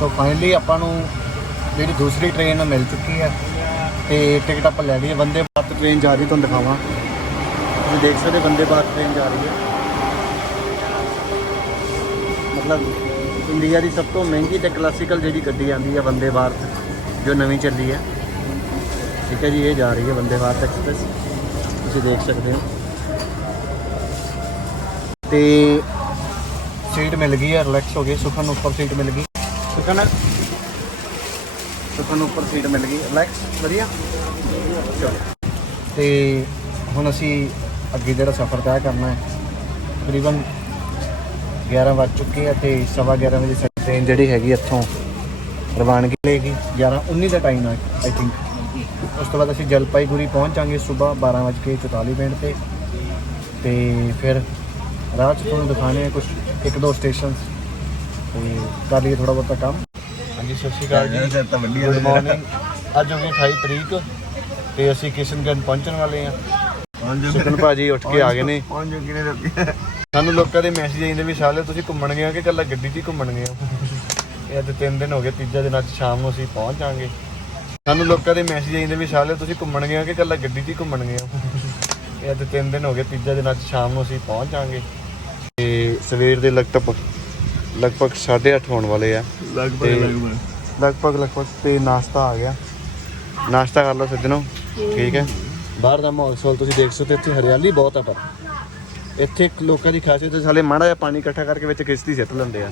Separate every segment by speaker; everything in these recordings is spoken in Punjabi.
Speaker 1: ਸੋ ਫਾਈਨਲੀ ਆਪਾਂ ਨੂੰ ਜਿਹੜੀ ਦੂਸਰੀ ਟ੍ਰੇਨ ਮਿਲ ਚੁੱਕੀ ਹੈ ਤੇ ਟਿਕਟ ਆਪਾਂ ਲੈ ਲਈ ਬੰਦੇ ਵੰਦੇ ਭਾਰਤ ਟ੍ਰੇਨ ਜਾ ਰਹੀ ਤੁਹਾਨੂੰ ਦਿਖਾਵਾਂ। ਤੁਸੀਂ ਦੇਖ ਸਕਦੇ ਹੋ ਵੰਦੇ ਭਾਰਤ ਟ੍ਰੇਨ ਜਾ ਰਹੀ ਹੈ। ਮਤਲਬ ਇੰਡੀਆ ਦੀ ਸਭ ਤੋਂ ਮਹਿੰਗੀ ਤੇ ਕਲਾਸੀਕਲ ਜਿਹੜੀ ਗੱਡੀ ਆਂਦੀ ਹੈ ਵੰਦੇ ਭਾਰਤ, ਜੋ ਨਵੀਂ ਚੱਲੀ ਹੈ। ਠੀਕ ਹੈ ਜੀ, ਇਹ ਜਾ ਰਹੀ ਹੈ ਵੰਦੇ ਭਾਰਤ ਐਕਸਪ੍ਰੈਸ ਤੁਸੀਂ ਦੇਖ ਸਕਦੇ ਹੋ। ਤੇ ਸੀਟ ਮਿਲ ਗਈ ਹੈ ਰਿਲੈਕਸ ਹੋ ਗਏ ਸੁਖਨ ਨੂੰ ਉੱਪਰ ਸੀਟ ਮਿਲ ਗਈ। ਸੁਖਨ ਸੁਖਨ ਉੱਪਰ ਸੀਟ ਮਿਲ ਗਈ। ਰਿਲੈਕਸ ਵਧੀਆ। ਚਲੋ। ਤੇ ਹੁਣ ਅਸੀਂ ਅੱਗੇ ਜਿਹੜਾ ਸਫ਼ਰ ਤੈਅ ਕਰਨਾ ਹੈ, ਤਕਰੀਬਨ 11 ਵੱਜ ਚੁੱਕੇ ਆ ਤੇ ਸਵਾ 11 ਵਜੇ ਟ੍ਰੇਨ ਜਿਹੜੀ ਹੈਗੀ ਇੱਥੋਂ ਰਵਾਨਗੀ ਲਏਗੀ। 11 19 ਦਾ ਟਾਈਮ ਹੈ ਆਈ ਥਿੰਕ ਉਸ ਤੋਂ ਬਾਅਦ ਅਸੀਂ ਜਲਪਾਈਗੁੜੀ ਪਹੁੰਚਾਂਗੇ ਸਵੇਰ 12:44 ਮਿੰਟ ਤੇ। ਤੇ ਫਿਰ ਰਾਹ 'ਚ ਤੁਹਾਨੂੰ ਦਿਖਾਣੇ ਆ ਕੁਝ ਇੱਕ ਦੋ ਸਟੇਸ਼ਨ ਤੇ ਕਰ ਲਈਏ ਥੋੜਾ ਬਹੁਤਾ ਕੰਮ। ਹਾਂਜੀ ਸਤਿ ਸ਼੍ਰੀ ਅਕਾਲ ਜੀ।
Speaker 2: ਤਾਂ ਵੱਡੀ
Speaker 1: ਗੁੱਡ ਮਾਰਨਿੰਗ ਅੱਜ ਹੋ ਗਈ 28 ਤਰੀਕ ਤੇ ਅਸੀਂ ਕਿਸ਼ਨਗੰਜ ਪਹੁੰਚਣ ਵਾਲੇ ਆ ਸੁਖਨ ਭਾਜੀ ਉੱਠ ਕੇ ਆ ਗਏ ਨੇ।
Speaker 2: ਪਹੁੰਚ ਜੋ ਕਿਨੇ ਦਿੱਤੀ
Speaker 1: ਸਾਨੂੰ ਲੋਕਾਂ ਦੇ ਮੈਸੇਜ ਆਉਂਦੇ ਵੀ ਸਾਲੇ ਤੁਸੀਂ ਘੁੰਮਣ ਗਏ ਹੋ ਕਿ ਕੱਲਾ ਗੱਡੀ 'ਚ ਹੀ ਘੁੰਮਣ ਗਏ ਹੋ? ਇਹ ਅੱਜ ਤਿੰਨ ਦਿਨ ਹੋ ਗਏ ਤੀਜਾ ਦਿਨ ਅੱਜ ਸ਼ਾਮ ਨੂੰ ਅਸੀਂ ਪਹੁੰਚ ਜਾਾਂਗੇ ਸਾਨੂੰ ਲੋਕਾਂ ਦੇ ਮੈਸੇਜ ਆਉਂਦੇ ਵੀ ਸਾਲੇ ਤੁਸੀਂ ਘੁੰਮਣ ਗਏ ਹੋ ਕਿ ਕੱਲਾ ਗੱਡੀ 'ਚ ਹੀ ਘੁੰਮਣ ਗਏ ਹੋ? ਇਹ ਅੱਜ ਤਿੰਨ ਦਿਨ ਹੋ ਗਏ ਤੀਜਾ ਦਿਨ ਅੱਜ ਸ਼ਾਮ ਨੂੰ ਅਸੀਂ ਪਹੁੰਚ ਜਾਾਂਗੇ ਤੇ ਸਵੇਰ ਦੇ ਲਗਭਗ ਲਗਭਗ 8:30 ਹੋਣ ਵਾਲੇ ਆ।
Speaker 2: ਲਗਭਗ ਲਗਭਗ।
Speaker 1: ਲਗਭਗ ਲਗਭਗ ਤੇ ਨਾਸ਼ਤਾ ਆ ਗਿਆ। ਨਾਸ਼ਤਾ ਕਰ ਲਓ ਸੱਜਣੋ ਠੀਕ ਹੈ? ਬਾਹਰ ਦਾ ਮਾਹੌਲ ਸੋਲ ਤੁਸੀਂ ਦੇਖ ਸਕਦੇ ਇੱਥੇ ਹਰਿਆਲੀ ਬਹੁਤ ਆ ਪਰ। ਇੱਥੇ ਲੋਕਾਂ ਦੀ ਖਾਸੀਅਤ ਹੈ ਸਾਲੇ ਮਾੜਾ ਜਿਹਾ ਪਾਣੀ ਇਕੱਠਾ ਕਰਕੇ ਵਿੱਚ ਕਿਸ਼ਤੀ ਸਿੱਟ ਲੈਂਦੇ ਆ।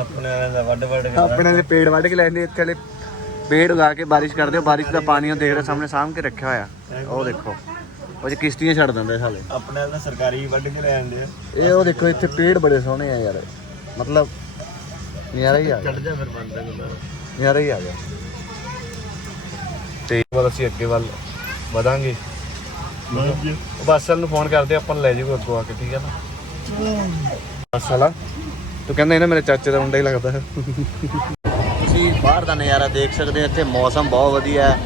Speaker 2: ਆਪਣੇ ਦਾ ਵੱਡ ਵੱਡ
Speaker 1: ਆਪਣੇ ਦੇ ਪੇੜ ਵੱਢ ਕੇ ਲੈਂਦੇ ਇੱਥੇ ਵਾਲੇ ਪੇੜ ਉਗਾ ਕੇ ਬਾਰਿਸ਼ ਕਰਦੇ ਹੋ ਬਾਰਿਸ਼ ਦਾ ਪਾਣੀ ਉਹ ਦੇਖ ਰਹੇ ਸਾਹਮਣੇ ਸਾਹਮ ਕੇ ਰੱਖਿਆ ਹੋਇਆ। ਉਹ ਦੇਖੋ ਉਹ ਚ ਕਿਸ਼ਤੀਆਂ ਛੱਡ ਦਿੰਦੇ ਸਾਲੇ।
Speaker 2: ਆਪਣੇ ਦਾ ਸਰਕਾਰੀ ਵੱਡ ਕੇ ਲੈ ਆਂਦੇ ਆ।
Speaker 1: ਇਹ ਉਹ ਦੇਖੋ ਇੱਥੇ ਪੇੜ ਬੜੇ ਸੋਹਣੇ ਆ ਯਾਰ। ਮਤਲਬ ਨਜ਼ਾਰਾ ਹੀ ਆ ਗਿਆ।
Speaker 2: ਚੜ ਜਾ ਫਿਰ ਬੰਦਾ ਨੂੰ
Speaker 1: ਨਜ਼ਾਰਾ ਹੀ ਆ ਗਿਆ। ਤੇ ਵੱਲ ਅਸੀਂ ਅੱਗੇ ਵੱਲ ਵਧਾਂਗੇ। ਬਾਸਲ ਨੂੰ ਫੋਨ ਕਰਦੇ ਆਪਾਂ ਲੈ ਜਾਊਗਾ ਅੱਗੋਂ ਆ ਕੇ ਠੀਕ ਹੈ ਨਾ? ਬਾਸਲ ਤੂੰ ਕਹਿੰਦਾ ਇਹਨਾਂ ਮੇਰੇ ਚਾਚੇ ਦਾ ਮੁੰਡਾ ਹੀ ਲੱਗਦਾ। ਤੁਸੀਂ ਬਾਹਰ ਦਾ ਨਜ਼ਾਰਾ ਦੇਖ ਸਕਦੇ ਹੋ ਇੱਥੇ ਮੌਸਮ ਬਹੁਤ ਵਧੀਆ ਹੈ।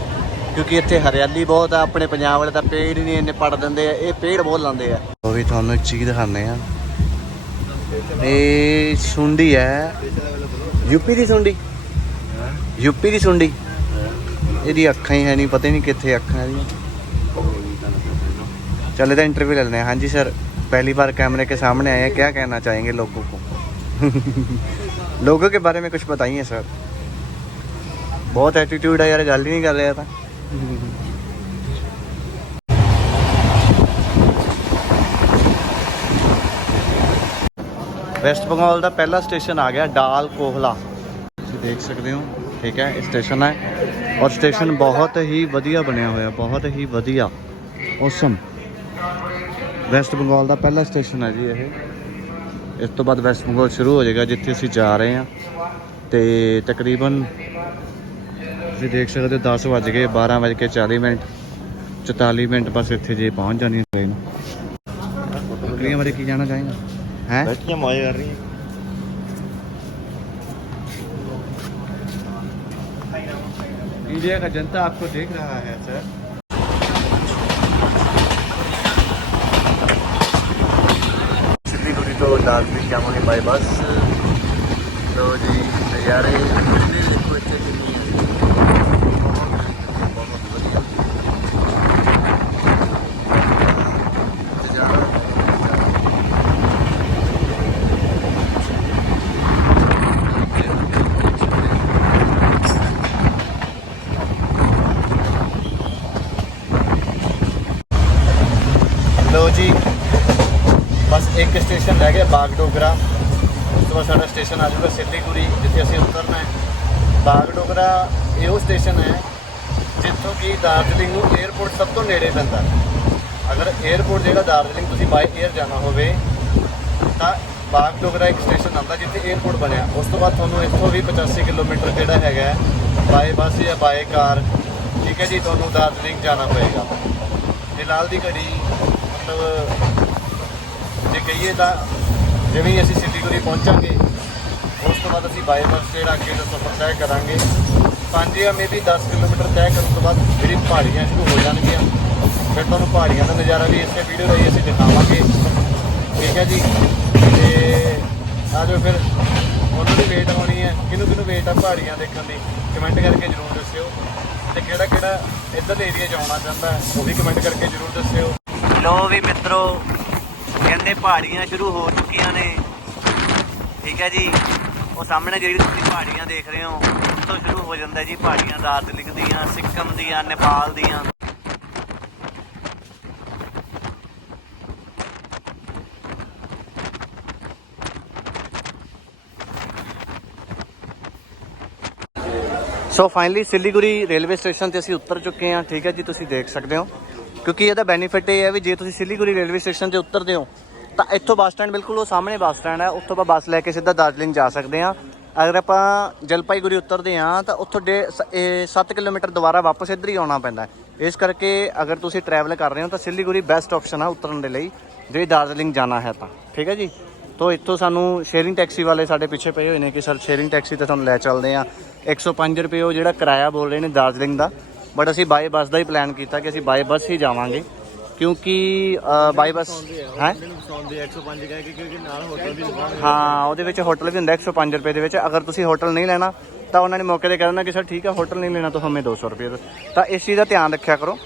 Speaker 1: ਕਿਉਂਕਿ ਇੱਥੇ ਹਰਿਆਲੀ ਬਹੁਤ ਆ ਆਪਣੇ ਪੰਜਾਬ ਵਾਲੇ ਤਾਂ ਪੇੜ ਹੀ ਨਹੀਂ ਇੰਨੇ ਪੜ ਦਿੰਦੇ ਆ ਇਹ ਪੇੜ ਬਹੁਤ ਲਾਉਂਦੇ ਆ। ਉਹ ਵੀ ਤੁਹਾਨੂੰ ਇੱਕ ਚੀਜ਼ ਦਿਖਾਣੇ ਆ ਇਹ ਸੁੰਡੀ ਹੈ ਯੂਪੀ ਦੀ ਸੁੰਡੀ ਯੂਪੀ ਦੀ ਸੁੰਡੀ ਇਹਦੀ ਅੱਖਾਂ ਹੀ ਹੈ ਨਹੀਂ ਪਤਾ ਹੀ ਨਹੀਂ ਕਿੱਥੇ ਅੱਖਾਂ ਇਹਦੀਆਂ चल इधर इंटरव्यू ले लेते हैं हाँ जी सर पहली बार कैमरे के सामने आए हैं क्या कहना चाहेंगे लोगों को लोगों के बारे में कुछ बताइए सर बहुत एटीट्यूड है यार गल ही नहीं कर रहा था ਵੈਸਟ ਬੰਗਾਲ ਦਾ ਪਹਿਲਾ ਸਟੇਸ਼ਨ ਆ ਗਿਆ, ਡਾਲ ਕੋਹਲਾ। ਤੁਸੀਂ ਦੇਖ ਸਕਦੇ ਹੋ, ਠੀਕ ਹੈ, ਇਹ ਸਟੇਸ਼ਨ ਹੈ। ਔਰ ਸਟੇਸ਼ਨ ਬਹੁਤ ਹੀ ਵਧੀਆ ਬਣਿਆ ਹੋਇਆ, ਬਹੁਤ ਹੀ ਵਧੀਆ ਔਸਮ ਵੈਸਟ ਬੰਗਾਲ ਦਾ ਪਹਿਲਾ ਸਟੇਸ਼ਨ ਹੈ ਜੀ ਇਹ। ਇਸ ਤੋਂ ਬਾਅਦ ਵੈਸਟ ਬੰਗਾਲ ਸ਼ੁਰੂ ਹੋ ਜਾਏਗਾ, ਜਿੱਥੇ ਅਸੀਂ ਜਾ ਰਹੇ ਹਾਂ। ਤੇ ਤਕਰੀਬਨ ਤੁਸੀਂ ਦੇਖ ਸਕਦੇ ਹੋ 10 ਵੱਜ ਗਏ 12 ਵੱਜ ਕੇ 40 ਮਿੰਟ 44 ਮਿੰਟ ਬਸ ਇੱਥੇ ਜੇ ਪਹੁੰਚ ਜਾਣੀ ਹੈ ਟ੍ਰੇਨ ਬੱਕਰੀਆਂ ਬਾਰੇ ਕੀ ਜਾਣਾ ਚਾਹੀਦਾ ਹੈ
Speaker 2: ਬੈਠੀਆਂ ਮੌਜ ਕਰ ਰਹੀਆਂ
Speaker 1: इंडिया का जनता आपको देख रहा है सर सिलीगुड़ी तो लाजमी जाऊँगी बाई बस तो जी तैयार है देखो इतने ਸਟੇਸ਼ਨ ਲੈ ਬਾਗ ਡੋਗਰਾ ਉਸ ਤੋਂ ਬਾਅਦ ਸਾਡਾ ਸਟੇਸ਼ਨ ਆ ਜਾਊਗਾ ਸਿੱਲੀਗੁਰੀ ਜਿੱਥੇ ਅਸੀਂ ਉਤਰਨਾ ਹੈ। ਬਾਗਡੋਗਰਾ, ਇਹ ਉਹ ਸਟੇਸ਼ਨ ਹੈ, ਜਿੱਥੋਂ ਕਿ ਦਾਰਜਲਿੰਗ ਨੂੰ 에어ਪੋਰਟ ਸਭ ਤੋਂ ਨੇੜੇ ਪੈਂਦਾ ਅਗਰ 에어ਪੋਰਟ ਜਿਹੜਾ ਦਾਰਜਲਿੰਗ ਤੁਸੀਂ ਬਾਈ 에ਅਰ ਜਾਣਾ ਹੋਵੇ, ਤਾਂ ਬਾਗ ਡੋਗਰਾ ਇੱਕ ਸਟੇਸ਼ਨ ਆਉਂਦਾ ਜਿੱਥੇ 에어ਪੋਰਟ ਬਣਿਆ। ਉਸ ਤੋਂ ਬਾਅਦ ਤੁਹਾਨੂੰ ਇੱਥੋਂ ਵੀ 85 ਕਿਲੋਮੀਟਰ ਜਿਹੜਾ ਹੈਗਾ ਬਾਏ ਬੱਸ ਜਾਂ ਬਾਏ ਕਾਰ, ਠੀਕ ਹੈ ਜੀ, ਤੁਹਾਨੂੰ ਦਾਰਜਲਿੰਗ ਜਾਣਾ ਪਵੇਗਾ ਫਿਲਹਾਲ ਦੀ ਘੜੀ, ਮਤਲਬ ਜੇ ਕਹੀਏ ਤਾਂ ਜਿਵੇਂ ਹੀ ਅਸੀਂ ਸਿੱਲੀਗੁੜੀ ਪਹੁੰਚਾਂਗੇ, ਉਸ ਤੋਂ ਬਾਅਦ ਅਸੀਂ ਬਾਈ ਬੱਸ ਜਿਹੜਾ ਅੱਗੇ ਦਾ ਸਫ਼ਰ ਤੈਅ ਕਰਾਂਗੇ। 5 ਜਾਂ ਮੇਬੀ 10 ਕਿਲੋਮੀਟਰ ਤੈਅ ਕਰਨ ਤੋਂ ਬਾਅਦ ਜਿਹੜੀ ਪਹਾੜੀਆਂ ਸ਼ੁਰੂ ਹੋ ਜਾਣਗੀਆਂ। ਫਿਰ ਤੁਹਾਨੂੰ ਪਹਾੜੀਆਂ ਦਾ ਨਜ਼ਾਰਾ ਵੀ ਇਸੇ ਵੀਡੀਓ ਰਾਹੀਂ ਅਸੀਂ ਦਿਖਾਵਾਂਗੇ। ਠੀਕ ਹੈ ਜੀ? ਤੇ ਆ ਜਾਓ ਫਿਰ। ਉਹਨੂੰ ਵੀ ਵੇਟ ਹੋਣੀ ਹੈ। ਕਿਹਨੂੰ ਕਿਹਨੂੰ ਵੇਟ ਆ ਪਹਾੜੀਆਂ ਦੇਖਣ ਦੀ? ਕਮੈਂਟ ਕਰਕੇ ਜਰੂਰ ਦੱਸਿਓ। ਤੇ ਕਿਹੜਾ ਕਿਹੜਾ ਇੱਧਰਲੇ ਏਰੀਆ 'ਚ ਆਉਣਾ ਚਾਹੁੰਦਾ ਉਹ ਵੀ ਕਮੈਂਟ ਕਰਕੇ ਜਰੂਰ ਦੱਸਿਓ।
Speaker 3: ਲੋ ਵੀ ਮਿੱਤਰੋ ਕਹਿੰਦੇ ਪਹਾੜੀਆਂ ਸ਼ੁਰੂ ਹੋ ਚੁੱਕੀਆਂ ਨੇ। ਠੀਕ ਹੈ ਜੀ? ਉਹ ਸਾਹਮਣੇ ਜਿਹੜੀ ਤੁਸੀਂ ਪਹਾੜੀਆਂ ਦੇਖ ਰਹੇ ਹੋ ਉੱਥੋਂ ਸ਼ੁਰੂ ਹੋ ਜਾਂਦਾ ਜੀ ਪਹਾੜੀਆਂ ਦਾਰਜਲਿੰਗ ਦੀਆਂ, ਸਿੱਕਮ ਦੀਆਂ, ਨੇਪਾਲ ਦੀਆਂ। So finally Siliguri railway station ਤੇ ਅਸੀਂ ਉਤਰ ਚੁੱਕੇ ਹਾਂ। ਠੀਕ ਹੈ ਜੀ, ਤੁਸੀਂ ਦੇਖ ਸਕਦੇ ਹੋ। ਕਿਉਂਕਿ ਇਹਦਾ ਬੈਨੀਫਿਟ ਇਹ ਹੈ ਵੀ ਜੇ ਤੁਸੀਂ ਸਿਲੀਗੁੜੀ ਰੇਲਵੇ ਸਟੇਸ਼ਨ ਤੇ ਉਤਰਦੇ ਹੋ, ਤਾਂ ਇੱਥੋਂ ਬੱਸ ਸਟੈਂਡ ਬਿਲਕੁਲ ਉਹ ਸਾਹਮਣੇ ਬੱਸ ਸਟੈਂਡ ਹੈ, ਉੱਥੋਂ ਆਪਾਂ ਬੱਸ ਲੈ ਕੇ ਸਿੱਧਾ ਦਾਰਜਲਿੰਗ ਜਾ ਸਕਦੇ ਹਾਂ। ਅਗਰ ਆਪਾਂ ਜਲਪਾਈਗੁੜੀ ਉਤਰਦੇ ਹਾਂ, ਤਾਂ ਉੱਥੋਂ ਡੇ 7 ਕਿਲੋਮੀਟਰ ਦੁਬਾਰਾ ਵਾਪਸ ਇੱਧਰ ਹੀ ਆਉਣਾ ਪੈਂਦਾ ਇਸ ਕਰਕੇ ਅਗਰ ਤੁਸੀਂ ਟਰੈਵਲ ਕਰ ਰਹੇ ਹੋ, ਤਾਂ ਸਿਲੀਗੁੜੀ ਬੈਸਟ ਆਪਸ਼ਨ ਹੈ ਉਤਰਨ ਦੇ ਲਈ, ਜੇ ਦਾਰਜਲਿੰਗ ਜਾਣਾ ਹੈ ਤਾਂ। ਠੀਕ ਹੈ ਜੀ? ਤੋਂ ਇੱਥੋਂ ਸਾਨੂੰ ਸ਼ੇਅਰਿੰਗ ਟੈਕਸੀ ਵਾਲੇ ਸਾਡੇ ਪਿੱਛੇ ਪਏ ਹੋਏ ਨੇ ਕਿ ਸਰ ਸ਼ੇਅਰਿੰਗ ਟੈਕਸੀ ਤੇ ਤੁਹਾਨੂੰ ਲੈ ਚੱਲਦੇ ਆ 105 ਰੁਪਏ ਉਹ ਜਿਹੜਾ ਕਿਰਾਇਆ ਬੋਲ ਰਹੇ ਨੇ ਦਾਰਜਲਿੰਗ ਦਾ। ਬਟ ਅਸੀਂ ਬਾਈ ਬੱਸ ਦਾ ਹੀ ਪਲਾਨ ਕੀਤਾ ਕਿ ਅਸੀਂ ਬਾਈ ਬੱਸ ਹੀ ਜਾਵਾਂਗੇ। ਕਿਉਂਕਿ ਬਾਈ ਬੱਸ ਹੈ?
Speaker 2: ਸੌਂਦੇ 105 ਕਹਿ ਕੇ ਕਿਉਂਕਿ ਨਾਲ ਹੋਟਲ ਵੀ ਲਗਾਉਣਗੇ
Speaker 3: ਹਾਂ ਉਹਦੇ ਵਿੱਚ ਹੋਟਲ ਵੀ ਹੁੰਦਾ 105 ਰੁਪਏ ਦੇ ਵਿੱਚ। ਅਗਰ ਤੁਸੀਂ ਹੋਟਲ ਨਹੀਂ ਲੈਣਾ ਤਾਂ ਉਹਨਾਂ ਨੇ ਮੌਕੇ ਤੇ ਕਹਿਣਾ ਕਿ ਸਰ ਠੀਕ ਹੈ ਹੋਟਲ ਨਹੀਂ ਲੈਣਾ ਤਾਂ ਹਮੇ 200 ਰੁਪਏ ਦਾ ਤਾਂ ਇਸ ਚੀਜ਼ ਦਾ ਧਿਆਨ ਰੱਖਿਆ ਕਰੋ।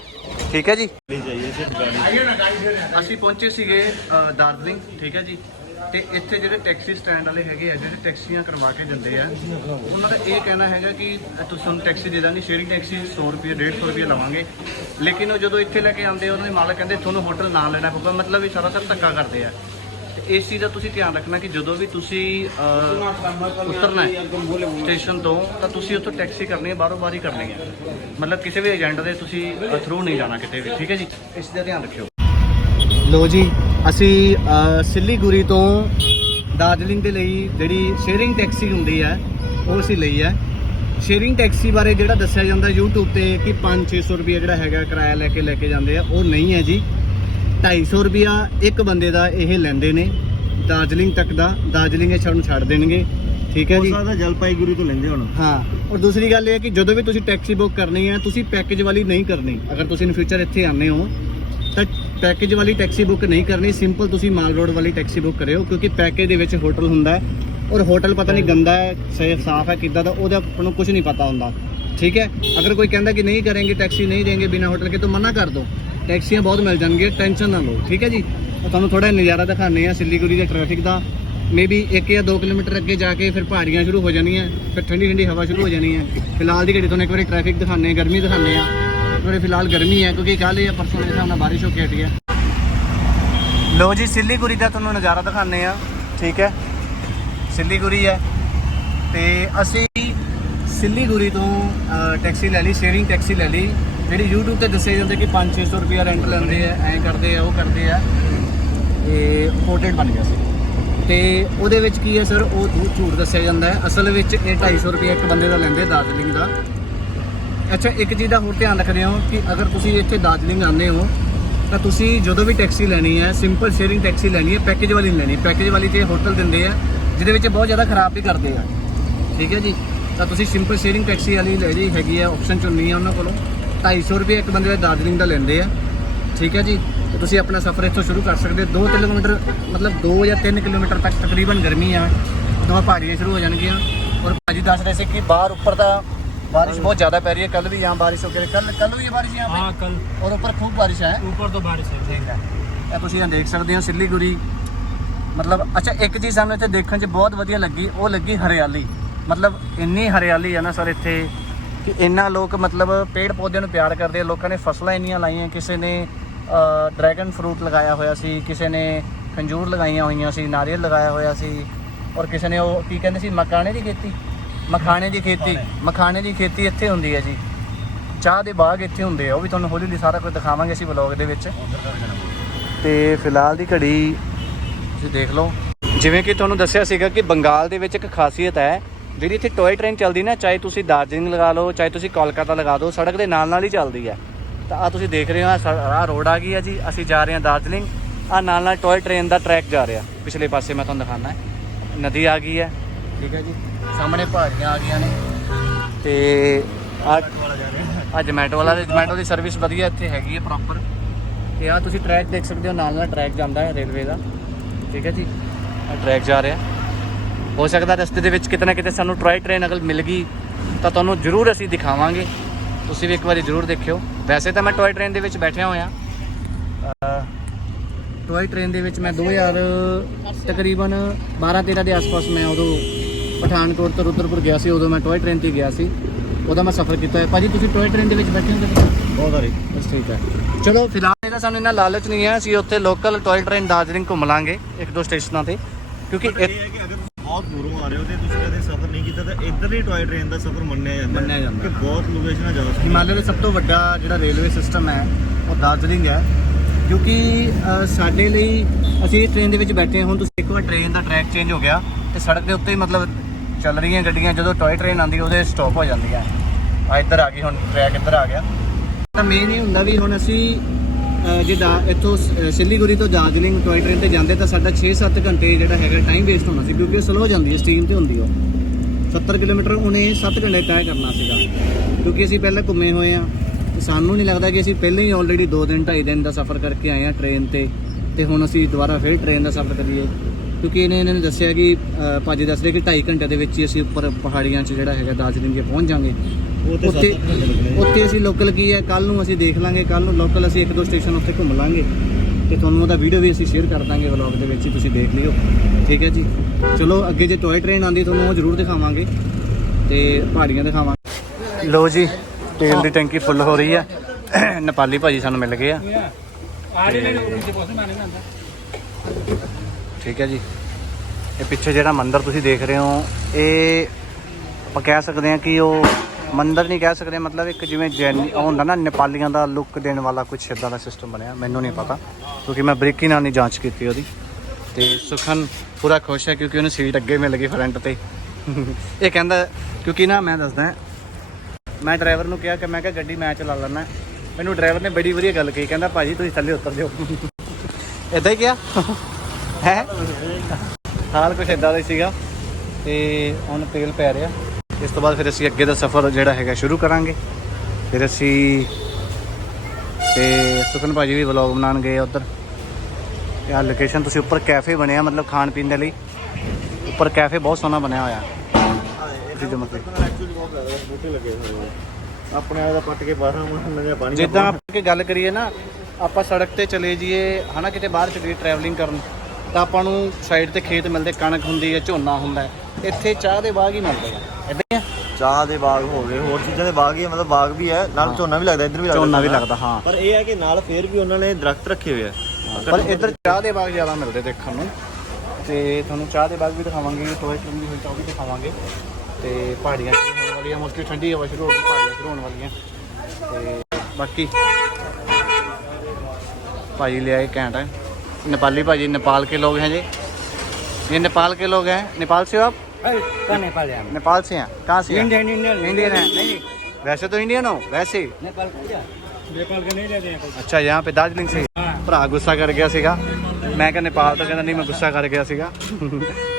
Speaker 3: ਠੀਕ ਹੈ ਜੀ?
Speaker 1: ਅਸੀਂ ਪਹੁੰਚੇ ਸੀਗੇ ਦਾਰਜਲਿੰਗ ਠੀਕ ਹੈ ਜੀ? ਤੇ ਇੱਥੇ ਜਿਹੜੇ ਟੈਕਸੀ ਸਟੈਂਡ ਵਾਲੇ ਹੈਗੇ ਆ, ਜਿਹੜੇ ਟੈਕਸੀਆਂ ਕਰਵਾ ਕੇ ਦਿੰਦੇ ਆ, ਉਹਨਾਂ ਦਾ ਇਹ ਕਹਿਣਾ ਹੈਗਾ ਕਿ ਤੁਸੀਂ ਤੁਹਾਨੂੰ ਟੈਕਸੀ ਦੇ ਦਾਂਗੇ ਸ਼ੇਅਰਿੰਗ ਟੈਕਸੀ 100 ਰੁਪਏ 150 ਰੁਪਏ ਲਵਾਂਗੇ। ਲੇਕਿਨ ਉਹ ਜਦੋਂ ਇੱਥੇ ਲੈ ਕੇ ਆਉਂਦੇ ਉਹਨਾਂ ਦੇ ਮਾਲਕ ਕਹਿੰਦੇ ਤੁਹਾਨੂੰ ਹੋਟਲ ਨਾ ਲੈਣਾ ਪਊਗਾ, ਮਤਲਬ ਇਹ ਸਾਰਾ ਸਰ ਧੱਕਾ ਕਰਦੇ ਆ। ਤੇ ਇਸ ਚੀਜ਼ ਦਾ ਤੁਸੀਂ ਧਿਆਨ ਰੱਖਣਾ ਕਿ ਜਦੋਂ ਵੀ ਤੁਸੀਂ ਉਤਰਨਾ ਹੈ ਸਟੇਸ਼ਨ ਤੋਂ, ਤਾਂ ਤੁਸੀਂ ਉੱਥੋਂ ਟੈਕਸੀ ਕਰਨੀ ਹੈ, ਬਾਹਰੋਂ ਬਾਹਰ ਹੀ ਕਰਨੀ ਹੈ। ਮਤਲਬ ਕਿਸੇ ਵੀ ਏਜੰਟ ਦੇ ਤੁਸੀਂ ਥਰੂ ਨਹੀਂ ਜਾਣਾ ਕਿਤੇ ਵੀ, ਠੀਕ ਹੈ ਜੀ? ਇਸ ਦਾ ਧਿਆਨ ਰੱਖਿਓ। ਲੋ ਜੀ ਅਸੀਂ ਅ, ਸਿਲੀਗੁੜੀ ਤੋਂ ਦਾਰਜਲਿੰਗ ਦੇ ਲਈ ਜਿਹੜੀ ਸ਼ੇਅਰਿੰਗ ਟੈਕਸੀ ਹੁੰਦੀ ਹੈ ਉਹ ਅਸੀਂ ਲਈ ਹੈ। ਸ਼ੇਅਰਿੰਗ ਟੈਕਸੀ ਬਾਰੇ ਜਿਹੜਾ ਦੱਸਿਆ ਜਾਂਦਾ YouTube ਤੇ ਕਿ 5-600 ਰੁਪਏ ਜਿਹੜਾ ਹੈਗਾ ਕਿਰਾਇਆ ਲੈ ਕੇ ਲੈ ਕੇ ਜਾਂਦੇ ਆ ਉਹ ਨਹੀਂ ਹੈ ਜੀ। 250 ਰੁਪਿਆ ਇੱਕ ਬੰਦੇ ਦਾ ਇਹ ਲੈਂਦੇ ਨੇ ਦਾਰਜਲਿੰਗ ਤੱਕ ਦਾ। ਦਾਰਜਲਿੰਗ ਇਹ ਸਾਨੂੰ ਛੱਡ ਦੇਣਗੇ। ਠੀਕ ਹੈ ਜੀ।
Speaker 2: ਸਕਦਾ ਜਲਪਾਈਗੁੜੀ ਤੋਂ ਲੈਂਦੇ ਹੁਣ।
Speaker 1: ਹਾਂ ਔਰ ਦੂਸਰੀ ਗੱਲ ਇਹ ਹੈ ਕਿ ਜਦੋਂ ਵੀ ਤੁਸੀਂ ਟੈਕਸੀ ਬੁੱਕ ਕਰਨੀ ਹੈ ਤੁਸੀਂ ਪੈਕੇਜ ਵਾਲੀ ਨਹੀਂ ਕਰਨੀ। ਅਗਰ ਤੁਸੀਂ ਇਨ ਫਿਊਚਰ ਇੱਥੇ ਆਉਂਦੇ ਹੋ ਤਾਂ ਪੈਕੇਜ ਵਾਲੀ ਟੈਕਸੀ ਬੁੱਕ ਨਹੀਂ ਕਰਨੀ ਸਿੰਪਲ ਤੁਸੀਂ ਮਾਲ ਰੋਡ ਵਾਲੀ ਟੈਕਸੀ ਬੁੱਕ ਕਰਿਓ, ਕਿਉਂਕਿ ਪੈਕੇਜ ਦੇ ਵਿੱਚ ਹੋਟਲ ਹੁੰਦਾ ਹੈ ਔਰ ਹੋਟਲ ਪਤਾ ਨਹੀਂ ਗੰਦਾ ਹੈ, ਸੇ, ਸਾਫ਼ ਹੈ, ਕਿੱਦਾਂ ਦਾ, ਉਹਦਾ ਆਪਾਂ ਨੂੰ ਕੁਝ ਨਹੀਂ ਪਤਾ ਹੁੰਦਾ। ਠੀਕ ਹੈ? ਅਗਰ ਕੋਈ ਕਹਿੰਦਾ ਕਿ ਨਹੀਂ ਕਰਾਂਗੇ ਟੈਕਸੀ ਨਹੀਂ ਦੇਂਗੇ ਬਿਨਾ ਹੋਟਲ ਕੇ ਤਾਂ ਮਨਾ ਕਰ ਦਿਓ ਟੈਕਸੀਆਂ ਬਹੁਤ ਮਿਲ ਜਾਣਗੀਆਂ ਟੈਨਸ਼ਨ ਨਾ ਲਓ। ਠੀਕ ਹੈ ਜੀ? ਤੁਹਾਨੂੰ ਥੋੜਾ ਨਜ਼ਾਰਾ ਦਿਖਾਣੇ ਆ ਸਿੱਲੀਗੁੜੀ ਦੇ ਟ੍ਰੈਫਿਕ ਦਾ। ਮੇਬੀ 1 ਜਾਂ 2 ਕਿਲੋਮੀਟਰ ਅੱਗੇ ਜਾ ਕੇ ਫਿਰ ਪਹਾੜੀਆਂ ਸ਼ੁਰੂ ਹੋ ਜਾਣੀਆਂ, ਫਿਰ ਠੰਡੀ ਠੰਡੀ ਹਵਾ ਸ਼ੁਰੂ ਹੋ ਜਾਣੀ ਹੈ। ਫਿਲਹਾਲ ਦੀ ਘੜੀ ਤੁਹਾਨੂੰ ਇੱਕ ਵਾਰੀ ਟ੍ਰੈਫਿਕ ਦਿਖਾਣੇ ਗਰਮੀ ਦਿਖਾਣੇ ਆ ਥੋੜੇ ਫਿਲਹਾਲ ਗਰਮੀ ਹੈ, ਕਿਉਂਕਿ ਕੱਲ੍ਹ ਜਾਂ ਪਰਸੋਂ ਦੇ ਹਿਸਾਬ ਨਾਲ ਬਾਰਿਸ਼ ਹੋ ਕੇ ਹਟੀ ਹੈ। ਲੋ ਜੀ ਸਿਲੀਗੁੜੀ ਦਾ ਤੁਹਾਨੂੰ ਨਜ਼ਾਰਾ ਦਿਖਾਉਂਦੇ ਆ ਠੀਕ ਹੈ? ਸਿੱਲੀਗੁਰੀ ਹੈ। ਤੇ ਅਸੀਂ ਸਿੱਲੀਗੁਰੀ ਤੋਂ ਟੈਕਸੀ ਲੈ ਲਈ ਸ਼ੇਅਰਿੰਗ ਟੈਕਸੀ ਲੈ ਲਈ, ਜਿਹੜੀ YouTube ਤੇ ਦੱਸੇ ਜਾਂਦੇ ਕਿ 5-600 ਰੁਪਿਆ ਰੈਂਟ ਲੈਂਦੇ ਆ, ਐਂ ਕਰਦੇ ਆ, ਉਹ ਕਰਦੇ ਆ। ਇਹ ਪੋਰਟਰੇਟ ਬਣ ਗਿਆ ਸੀ। ਤੇ ਉਹਦੇ ਵਿੱਚ ਕੀ ਹੈ ਸਰ ਉਹ ਝੂ- ਝੂਠ ਦੱਸਿਆ ਜਾਂਦਾ ਅਸਲ ਵਿੱਚ ਇਹ 250 ਰੁਪਏ ਇੱਕ ਬੰਦੇ ਦਾ ਲੈਂਦੇ ਦਾਰਜਲਿੰਗ ਦਾ। ਅੱਛਾ, ਇੱਕ ਚੀਜ਼ ਦਾ ਹੋਰ ਧਿਆਨ ਰੱਖਦੇ ਹੋ ਕਿ ਅਗਰ ਤੁਸੀਂ ਇੱਥੇ ਦਾਰਜਲਿੰਗ ਆਉਂਦੇ ਹੋ, ਤਾਂ ਤੁਸੀਂ ਜਦੋਂ ਵੀ ਟੈਕਸੀ ਲੈਣੀ ਹੈ ਸਿੰਪਲ ਸ਼ੇਅਰਿੰਗ ਟੈਕਸੀ ਲੈਣੀ ਹੈ ਪੈਕੇਜ ਵਾਲੀ ਨਹੀਂ ਲੈਣੀ ਪੈਕੇਜ ਵਾਲੀ ਤੇ ਹੋਟਲ ਦਿੰਦੇ ਆ, ਜਿਹਦੇ ਵਿੱਚ ਬਹੁਤ ਜ਼ਿਆਦਾ ਖਰਾਬ ਵੀ ਕਰਦੇ ਆ। ਠੀਕ ਹੈ ਜੀ? ਤਾਂ ਤੁਸੀਂ ਸਿੰਪਲ ਸ਼ੇਅਰਿੰਗ ਟੈਕਸੀ ਵਾਲੀ ਲੈ ਲਈ ਹੈਗੀ ਆ ਆਪਸ਼ਨ ਚੁਣਨੀ ਹੈ ਉਹਨਾਂ ਕੋਲੋਂ। 250 ਰੁਪਏ ਇੱਕ ਬੰਦੇ ਦਾ ਦਾਰਜਲਿੰਗ ਦਾ ਲੈਂਦੇ ਆ। ਠੀਕ ਹੈ ਜੀ? ਤੇ ਤੁਸੀਂ ਆਪਣਾ ਸਫ਼ਰ ਇੱਥੋਂ ਸ਼ੁਰੂ ਕਰ ਸਕਦੇ ਹੋ। 2 ਕਿਲੋਮੀਟਰ, ਮਤਲਬ 2 ਜਾਂ 3 ਕਿਲੋਮੀਟਰ ਤੱਕ ਤਕਰੀਬਨ ਗਰਮੀ ਆ। ਉਦੋਂ ਪਹਾੜੀਆਂ ਸ਼ੁਰੂ ਹੋ ਜਾਣਗੀਆਂ। ਔਰ ਭਾਜੀ ਦੱਸ ਰਹੇ ਸੀ ਕਿ ਬਾਹਰ ਉੱਪਰ ਤਾਂ ਬਾਰਿਸ਼ ਬਹੁਤ ਜ਼ਿਆਦਾ ਪੈ ਰਹੀ ਹੈ ਕੱਲ ਵੀ यहाँ बारिश हो गई कल कल हुई है बारिश यहाँ पे
Speaker 4: हाँ कल
Speaker 1: और ऊपर खूब बारिश है
Speaker 4: ऊपर तो बारिश है
Speaker 1: ਠੀਕ ਹੈ ਇਹ ਤੁਸੀਂ ਇਹ ਦੇਖ ਸਕਦੇ ਹੋ ਸਿੱਲੀਗੁੜੀ ਮਤਲਬ ਅੱਛਾ ਇੱਕ ਚੀਜ਼ ਸਾਨੂੰ ਇੱਥੇ ਦੇਖਣ 'ਚ ਬਹੁਤ ਵਧੀਆ ਲੱਗੀ ਉਹ ਲੱਗੀ ਹਰਿਆਲੀ ਮਤਲਬ ਇੰਨੀ ਹਰਿਆਲੀ ਹੈ ਨਾ ਸਰ ਇੱਥੇ ਕਿ ਇੰਨਾ ਲੋਕ ਮਤਲਬ ਪੇੜ ਪੌਦਿਆਂ ਨੂੰ ਪਿਆਰ ਕਰਦੇ ਆ ਲੋਕਾਂ ਨੇ ਫਸਲਾਂ ਇੰਨੀਆਂ ਲਾਈਆਂ ਕਿਸੇ ਨੇ ਡਰੈਗਨ ਫਰੂਟ ਲਗਾਇਆ ਹੋਇਆ ਸੀ ਕਿਸੇ ਨੇ ਖੰਜੂਰ ਲਗਾਈਆਂ ਹੋਈਆਂ ਸੀ ਨਾਰੀਅਲ ਲਗਾਇਆ ਹੋਇਆ ਸੀ ਔਰ ਕਿਸੇ ਨੇ ਉਹ ਕੀ ਕਹਿੰਦੇ ਸੀ ਮਕਾਣੇ ਦੀ ਖੇਤੀ ਮਖਾਣੇ ਦੀ ਖੇਤੀ ਮਖਾਣੇ। ਦੀ ਖੇਤੀ ਇੱਥੇ ਹੁੰਦੀ ਹੈ ਜੀ। ਚਾਹ ਦੇ ਬਾਗ ਇੱਥੇ ਹੁੰਦੇ ਆ ਉਹ ਵੀ ਤੁਹਾਨੂੰ ਹੌਲੀ ਹੌਲੀ ਸਾਰਾ ਕੁਝ ਦਿਖਾਵਾਂਗੇ ਅਸੀਂ ਵਲੌਗ ਦੇ ਵਿੱਚ। ਤੇ ਫਿਲਹਾਲ ਦੀ ਘੜੀ ਤੁਸੀਂ ਦੇਖ ਲਓ। ਜਿਵੇਂ ਕਿ ਤੁਹਾਨੂੰ ਦੱਸਿਆ ਸੀਗਾ ਕਿ ਬੰਗਾਲ ਦੇ ਵਿੱਚ ਇੱਕ ਖਾਸੀਅਤ ਹੈ ਜਿਹੜੀ ਇੱਥੇ ਟੋਏ ਟ੍ਰੇਨ ਚੱਲਦੀ ਨਾ ਚਾਹੇ ਤੁਸੀਂ ਦਾਰਜਿਲਿੰਗ ਲਗਾ ਲਓ ਚਾਹੇ ਤੁਸੀਂ ਕੋਲਕਾਤਾ ਲਗਾ ਦਿਓ ਸੜਕ ਦੇ ਨਾਲ ਨਾਲ ਹੀ ਚੱਲਦੀ ਹੈ। ਤਾਂ ਆ ਤੁਸੀਂ ਦੇਖ ਰਹੇ ਹੋ ਆ ਰੋਡ ਆ ਗਈ ਹੈ ਜੀ ਅਸੀਂ ਜਾ ਰਹੇ ਹਾਂ ਦਾਰਜਿਲਿੰਗ। ਆ ਨਾਲ ਨਾਲ ਟੋਏ ਟ੍ਰੇਨ ਦਾ ਟਰੈਕ ਜਾ ਰਿਹਾ। ਪਿਛਲੇ ਪਾਸੇ ਮੈਂ ਤੁਹਾਨੂੰ ਦਿਖਾਣਾ ਹੈ। ਨਦੀ ਆ ਗਈ ਹੈ। ਠੀਕ ਹੈ ਜੀ। ਸਾਹਮਣੇ ਪਹਾੜੀਆਂ ਆ ਗਈਆਂ ਨੇ। ਤੇ ਆ ਆ ਜਮੈਟੋ ਵਾਲਾ ਜਮੈਟੋ ਦੀ ਸਰਵਿਸ ਵਧੀਆ ਇੱਥੇ ਹੈਗੀ ਹੈ ਪ੍ਰੋਪਰ ਤੇ ਆ ਤੁਸੀਂ ਟਰੈਕ ਦੇਖ ਸਕਦੇ ਹੋ ਨਾਲ ਨਾਲ ਟਰੈਕ ਜਾਂਦਾ ਹੈ ਰੇਲਵੇ ਦਾ। ਠੀਕ ਹੈ ਜੀ? ਆ ਟਰੈਕ ਜਾ ਰਿਹਾ। ਹੋ ਸਕਦਾ ਰਸਤੇ ਦੇ ਵਿੱਚ ਕਿਤੇ ਨਾ ਕਿਤੇ ਸਾਨੂੰ ਟੋਏ ਟ੍ਰੇਨ ਅਗਰ ਮਿਲ ਗਈ, ਤਾਂ ਤੁਹਾਨੂੰ ਜ਼ਰੂਰ ਅਸੀਂ ਦਿਖਾਵਾਂਗੇ। ਤੁਸੀਂ ਵੀ ਇੱਕ ਵਾਰੀ ਜ਼ਰੂਰ ਦੇਖਿਓ। ਵੈਸੇ ਤਾਂ ਮੈਂ ਟੋਏ ਟ੍ਰੇਨ ਦੇ ਵਿੱਚ ਬੈਠਿਆ ਹੋਇਆ। ਟੋਏ ਟ੍ਰੇਨ ਦੇ ਵਿੱਚ ਮੈਂ 2000 ਤਕਰੀਬਨ 12 13 ਦੇ ਆਸ-ਪਾਸ ਮੈਂ ਉਦੋਂ ਪਠਾਨਕੋਟ ਤੋਂ ਰੁਦਰਪੁਰ ਗਿਆ ਸੀ ਉਦੋਂ ਮੈਂ ਟੋਏ ਟ੍ਰੇਨ ਤੇ ਗਿਆ ਸੀ। ਉਹਦਾ ਮੈਂ ਸਫ਼ਰ ਕੀਤਾ ਹੈ। ਭਾਜੀ ਤੁਸੀਂ ਟੋਏ ਟ੍ਰੇਨ ਦੇ ਵਿੱਚ ਬੈਠੇ ਹੋ
Speaker 2: ਬਹੁਤ ਸਾਰੀ
Speaker 1: ਬਸ ਠੀਕ ਹੈ। ਚਲੋ ਫਿਲਹਾਲ ਇਹਦਾ ਸਾਨੂੰ ਇੰਨਾ ਲਾਲਚ ਨਹੀਂ ਹੈ ਅਸੀਂ ਉੱਥੇ ਲੋਕਲ ਟੋਏ ਟ੍ਰੇਨ ਦਾਰਜਲਿੰਗ ਘੁੰਮ ਲਾਂਗੇ ਇੱਕ ਦੋ ਸਟੇਸ਼ਨਾਂ ਤੇ। ਕਿਉਂਕਿ
Speaker 2: ਇਹ ਹੈ ਕਿ ਅਗਰ ਬਹੁਤ ਦੂਰੋਂ ਆ ਰਹੇ ਹੋ ਤੇ ਤੁਸੀਂ ਕਦੇ ਸਫ਼ਰ ਨਹੀਂ ਕੀਤਾ ਤਾਂ ਇੱਧਰਲੀ ਟੋਏ ਟ੍ਰੇਨ ਦਾ ਸਫ਼ਰ ਮੰਨਿਆ ਜਾਂਦਾ ਹੈ।
Speaker 1: ਮੰਨਿਆ ਜਾਂਦਾ
Speaker 2: ਕਿ ਬਹੁਤ ਲੋਕੇਸ਼ਨਾਂ ਜਾ ਸਕਦੇ
Speaker 1: ਹਿਮਾਲਿਆ ਦਾ ਸਭ ਤੋਂ ਵੱਡਾ ਜਿਹੜਾ ਰੇਲਵੇ ਸਿਸਟਮ ਹੈ ਉਹ ਦਾਰਜਲਿੰਗ ਹੈ। ਕਿਉਂਕਿ ਸਾਡੇ ਲਈ ਅਸੀਂ ਇਸ ਟ੍ਰੇਨ ਦੇ ਵਿੱਚ ਬੈਠੇ ਹਾਂ। ਹੁਣ ਤੁਸੀਂ ਇੱਕ ਵਾਰ ਟ੍ਰੇਨ ਦਾ ਟਰੈਕ ਚੇਂਜ ਹੋ ਗਿਆ ਤੇ ਸੜਕ ਦੇ ਉੱਤੇ ਹੀ ਮਤਲਬ ਚੱਲ ਰਹੀਆਂ ਗੱਡੀਆਂ, ਜਦੋਂ ਟੋਏ ਟ੍ਰੇਨ ਆਉਂਦੀ ਉਹਦੇ ਸਟਾਪ ਹੋ ਜਾਂਦੀਆਂ। ਆ ਇੱਧਰ ਆ ਗਈ ਹੁਣ ਟਰੈਕ ਇੱਧਰ ਆ ਗਿਆ। ਤਾਂ ਮੇਨ ਇਹ ਹੁੰਦਾ ਵੀ ਹੁਣ ਅਸੀਂ ਜਿੱਦਾਂ ਇੱਥੋਂ ਸ- ਤੋਂ ਦਾਰਜਲਿੰਗ ਟੋਏ ਟ੍ਰੇਨ ਤੇ ਜਾਂਦੇ ਤਾਂ ਸਾਡਾ 6-7 ਘੰਟੇ ਜਿਹੜਾ ਹੈਗਾ ਟਾਈਮ ਵੇਸਟ ਹੋਣਾ ਸੀ, ਕਿਉਂਕਿ ਉਹ ਸਲੋ ਜਾਂਦੀ ਹੈ ਸਟੀਮ ਤੇ ਹੁੰਦੀ ਉਹ। 70 ਕਿਲੋਮੀਟਰ ਉਹਨੇ 7 ਘੰਟੇ ਤੈਅ ਕਰਨਾ ਸੀਗਾ। ਕਿਉਂਕਿ ਅਸੀਂ ਪਹਿਲਾਂ ਘੁੰਮੇ ਹੋਏ ਆ ਸਾਨੂੰ ਨਹੀਂ ਲੱਗਦਾ ਕਿ ਅਸੀਂ ਪਹਿਲਾਂ ਹੀ ਆਲਰੇਡੀ 2 ਦਿਨ 2.5 ਦਿਨ ਦਾ ਸਫ਼ਰ ਕਰਕੇ ਆਏ ਆ ਟ੍ਰੇਨ ਤੇ ਤੇ ਹੁਣ ਅਸੀਂ ਦੁਬਾਰਾ ਫਿਰ ਟ੍ਰੇਨ ਦਾ ਸਫ਼ਰ ਕਰੀਏ। ਕਿਉਂਕਿ ਇਹਨੇ ਇਹਨਾਂ ਨੇ ਦੱਸਿਆ ਕਿ ਭਾਜੀ ਦੱਸ ਰਹੇ ਕਿ 2.5 ਘੰਟੇ ਦੇ ਵਿੱਚ ਹੀ ਅਸੀਂ ਉੱਪਰ ਪਹਾੜੀਆਂ 'ਚ ਜਿਹੜਾ ਹੈਗਾ ਦਾਰਜਲਿੰਗ ਦੇ ਪਹੁੰਚ ਜਾਾਂਗੇ
Speaker 2: ਉਹ ਤੇ
Speaker 1: ਉੱਥੇ
Speaker 2: ਸੱਤ ਘੰਟੇ ਲੱਗਣੇ ਆ।
Speaker 1: ਉੱਥੇ ਅਸੀਂ ਲੋਕਲ ਕੀ ਹੈ ਕੱਲ ਨੂੰ ਅਸੀਂ ਦੇਖ ਲਾਂਗੇ ਕੱਲ ਨੂੰ ਲੋਕਲ ਅਸੀਂ ਇੱਕ ਦੋ ਸਟੇਸ਼ਨ ਉੱਥੇ ਘੁੰਮ ਲਾਂਗੇ। ਤੇ ਤੁਹਾਨੂੰ ਉਹਦਾ ਵੀਡੀਓ ਵੀ ਅਸੀਂ ਸ਼ੇਅਰ ਕਰ ਦਾਂਗੇ ਵਲੌਗ ਦੇ ਵਿੱਚ ਹੀ ਤੁਸੀਂ ਦੇਖ ਲਿਓ। ਠੀਕ ਹੈ ਜੀ? ਚਲੋ ਅੱਗੇ ਜੇ ਟੋਏ ਟ੍ਰੇਨ ਆਂਦੀ ਤੁਹਾਨੂੰ ਉਹ ਜ਼ਰੂਰ ਦਿਖਾਵਾਂਗੇ। ਤੇ ਪਹਾੜੀਆਂ ਦਿਖਾਵਾਂਗੇ। ਲੋ ਜੀ ਤੇਲ ਦੀ ਟੈਂਕੀ ਫੁੱਲ ਹੋ ਰਹੀ ਹੈ। ਨੇਪਾਲੀ ਭਾਜੀ ਸਾਨੂੰ ਮਿਲ ਗਏ ਆ। ਠੀਕ ਹੈ ਜੀ। ਇਹ ਪਿੱਛੇ ਜਿਹੜਾ ਮੰਦਿਰ ਤੁਸੀਂ ਦੇਖ ਰਹੇ ਹੋ, ਇਹ ਆਪਾਂ ਕਹਿ ਸਕਦੇ ਹਾਂ ਕਿ ਉਹ ਮੰਦਿਰ ਨਹੀਂ ਕਹਿ ਸਕਦੇ, ਮਤਲਬ ਇੱਕ ਜਿਵੇਂ ਜੈਨ ਹੁੰਦਾ ਨਾ ਨੇਪਾਲੀਆਂ ਦਾ ਲੁੱਕ ਦੇਣ ਵਾਲਾ ਕੁਝ ਇਦਾਂ ਦਾ ਸਿਸਟਮ ਬਣਿਆ, ਮੈਨੂੰ ਨਹੀਂ ਪਤਾ, ਕਿਉਂਕਿ ਮੈਂ ਬਰੀਕੀ ਨਾਲ ਨਹੀਂ ਜਾਂਚ ਕੀਤੀ ਉਹਦੀ। ਤੇ ਸੁਖਨ ਪੂਰਾ ਖੁਸ਼ ਹੈ ਕਿਉਂਕਿ ਉਹਨੂੰ ਸੀਟ ਅੱਗੇ ਮਿਲ ਗਈ ਫਰੰਟ ਤੇ। ਇਹ ਕਹਿੰਦਾ, ਕਿਉਂਕਿ ਨਾ ਮੈਂ ਦੱਸਦਾ, ਮੈਂ ਡਰਾਈਵਰ ਨੂੰ ਕਿਹਾ ਕਿ ਮੈਂ ਕਿਹਾ ਗੱਡੀ ਮੈਂ ਚਲਾ ਲੈਣਾ ਮੈਨੂੰ ਡਰਾਈਵਰ ਨੇ ਬੜੀ ਵਧੀਆ ਗੱਲ ਕਹੀ, ਕਹਿੰਦਾ, ਭਾਜੀ, ਤੁਸੀਂ ਥੱਲੇ ਉਤਰ ਜਾਓ। ਇਦਾਂ ਹੀ ਕਿਹਾ। ਹੈ। ਹਾਲ ਕੁਛ ਇਦਾਂ ਦਾ ਹੀ ਸੀਗਾ ਤੇ ਹੁਣ ਤੇਲ ਪੈ ਰਿਹਾ। ਇਸ ਤੋਂ ਬਾਅਦ ਫਿਰ ਅਸੀਂ ਅੱਗੇ ਦਾ ਸਫ਼ਰ ਜਿਹੜਾ ਹੈਗਾ ਸ਼ੁਰੂ ਕਰਾਂਗੇ। ਫਿਰ ਅਸੀਂ ਤੇ ਸੁਖਨ ਭਾਜੀ ਵੀ ਵਲੌਗ ਬਣਾਉਣ ਗਏ ਉਧਰ। ਇਹ ਲੋਕੇਸ਼ਨ ਤੁਸੀਂ ਉੱਪਰ ਕੈਫੇ ਬਣਿਆ ਮਤਲਬ ਖਾਣ ਪੀਣ ਦੇ ਲਈ। ਉੱਪਰ ਕੈਫੇ ਬਹੁਤ ਸੋਹਣਾ ਬਣਿਆ ਹੋਇਆ। ਜੀ ਜੋ ਮਤਲਬ
Speaker 2: ਆਪਣੇ ਦਾ ਪੱਟ ਕੇ ਬਾਹਰ ਪਾਣੀ
Speaker 1: ਜਿੱਦਾਂ ਆਪਾਂ ਗੱਲ ਕਰੀਏ ਨਾ ਆਪਾਂ ਸੜਕ ਤੇ ਚਲੇ ਜਾਈਏ ਹਨਾ ਕਿਤੇ ਬਾਹਰ ਚਲੀਏ ਟਰੈਵਲਿੰਗ ਕਰਨ। ਤਾਂ ਆਪਾਂ ਨੂੰ ਸਾਈਡ ਤੇ ਖੇਤ ਮਿਲਦੇ ਕਣਕ ਹੁੰਦੀ ਹੈ ਝੋਨਾ ਹੁੰਦਾ ਹੈ। ਇੱਥੇ ਚਾਹ ਦੇ ਬਾਗ ਹੀ ਮਿਲਦੇ ਆ। ਇਦਾਂ ਹੀ
Speaker 2: ਚਾਹ ਦੇ ਬਾਗ ਹੋ ਗਏ ਹੋਰ ਚੀਜ਼ਾਂ ਦੇ ਬਾਗ ਹੀ ਆ, ਮਤਲਬ ਬਾਗ ਵੀ ਹੈ ਨਾਲ ਝੋਨਾ ਵੀ ਲੱਗਦਾ ਇੱਧਰ ਵੀ ਲੱਗਦਾ
Speaker 1: ਝੋਨਾ ਵੀ ਲੱਗਦਾ ਹਾਂ।
Speaker 2: ਪਰ ਇਹ ਹੈ ਕਿ ਨਾਲ ਫੇਰ ਵੀ ਉਹਨਾਂ ਨੇ ਦਰਖਤ ਰੱਖੇ ਹੋਏ ਆ।
Speaker 1: ਪਰ ਇੱਧਰ ਚਾਹ ਦੇ ਬਾਗ ਜ਼ਿਆਦਾ ਮਿਲਦੇ ਦੇਖਣ ਨੂੰ। ਤੇ ਤੁਹਾਨੂੰ ਚਾਹ ਦੇ ਬਾਗ ਵੀ ਦਿਖਾਵਾਂਗੇ ਟੋਏ ਟੰਗੀ ਹੋਈ ਚਾਹ ਵੀ ਦਿਖਾਵਾਂਗੇ। ਤੇ ਪਹਾੜੀਆਂ ਸ਼ੁਰੂ ਹੋਣ ਵਾਲੀਆਂ ਮੋਸਟਲੀ ਠੰਡੀ ਹਵਾ ਸ਼ੁਰੂ ਹੋ ਗਈ ਪਹਾੜੀਆਂ ਸ਼ੁਰੂ ਹੋਣ ਵਾਲੀਆਂ। ਤੇ ਬਾਕੀ ਭਾਜੀ ਲਿਆਏ ਘੈਂਟ ਹੈ नेपाली भाजी नेपाल के लोग हैं जी ये नेपाल के लोग हैं नेपाल से हो आप
Speaker 4: नेपाल है
Speaker 1: नेपाल से हैं कहाँ से हैं?
Speaker 4: इंडियन इंडियन
Speaker 1: इंडियन है नहीं वैसे तो इंडियन हो वैसे
Speaker 4: नेपाल का नेपाल का नहीं लेते हैं
Speaker 1: ਅੱਛਾ यहाँ पे दार्जिलिंग से ਭਰਾ ਗੁੱਸਾ ਕਰ ਗਿਆ ਸੀਗਾ ਮੈਂ ਕਿਹਾ ਨੇਪਾਲ ਤੋਂ ਕਹਿੰਦਾ ਨਹੀਂ ਮੈਂ ਗੁੱਸਾ ਕਰ ਗਿਆ ਸੀਗਾ